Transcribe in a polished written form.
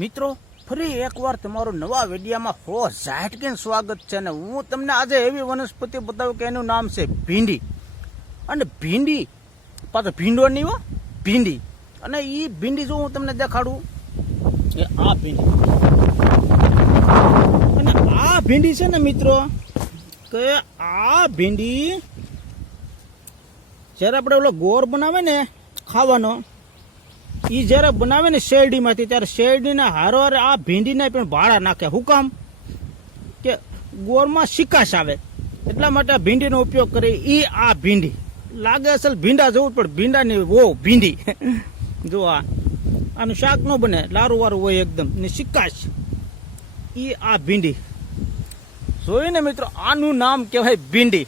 મિત્રો ફરી એકવાર તમારું નવા વિડીયામાં હો ઝાટકીન સ્વાગત છે ને હું તમને આજે એવી વનસ્પતિ બતાવું કે એનું નામ છે ભીંડી. અને ભીંડી પાછો ભીંડો નહીં હો, ભીંડી. અને એ ભીંડી જો હું તમને દેખાડું એ આ ભીંડી. અને આ ભીંડી છે ને મિત્રો કે આ ભીંડી જ્યારે આપણે ઓલો ગોળ બનાવે ને ખાવાનો, એ જ્યારે બનાવે ને શેરડીમાંથી ત્યારે શેરડીના હારોહારે આ ભીંડીને પણ ભાડા નાખે. શું કામ? કે ગોળમાં શિકાશ આવે એટલા માટે આ ભીંડીનો ઉપયોગ કરે. એ આ ભીંડી લાગે અસલ ભીંડા જવું પણ ભીંડાની વો ભીંડી. જો આનું શાક ન બને, લારું વારું હોય એકદમ ને શિકાશ. એ આ ભીંડી જોઈને મિત્રો આનું નામ કહેવાય ભીંડી.